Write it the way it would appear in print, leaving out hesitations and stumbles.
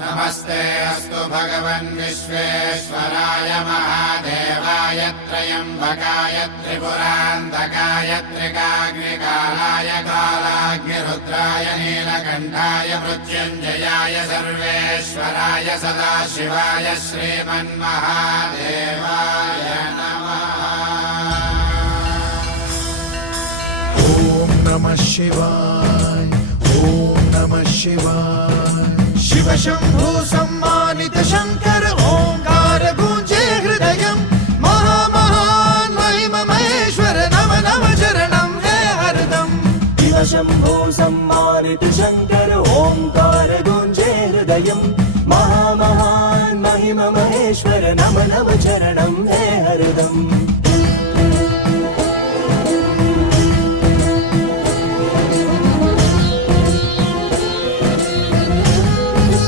नमस्ते अस्तु भगवन् विश्वेश्वराय महादेवाय त्र्यम्बकाय त्रिपुरान्तकाय त्रिकाग्निकालाय कालाग्निरुद्राय नीलकण्ठाय मृत्युञ्जयाय सर्वेश्वराय सदाशिवाय श्रीमन्महादेवाय नमः। ॐ नमः शिवाय ॐ नमः शिवाय। शिव शंभु सम्मानित शंकर ओंकार गूंजे हृदयं महामहान महिम महेश्वर नम नम चरणं है हरदम। शिव शंभो सम्मानित शंकर ओंकार गुंजे हृदयं महामहान महिम महेश्वर नम नम चरणं है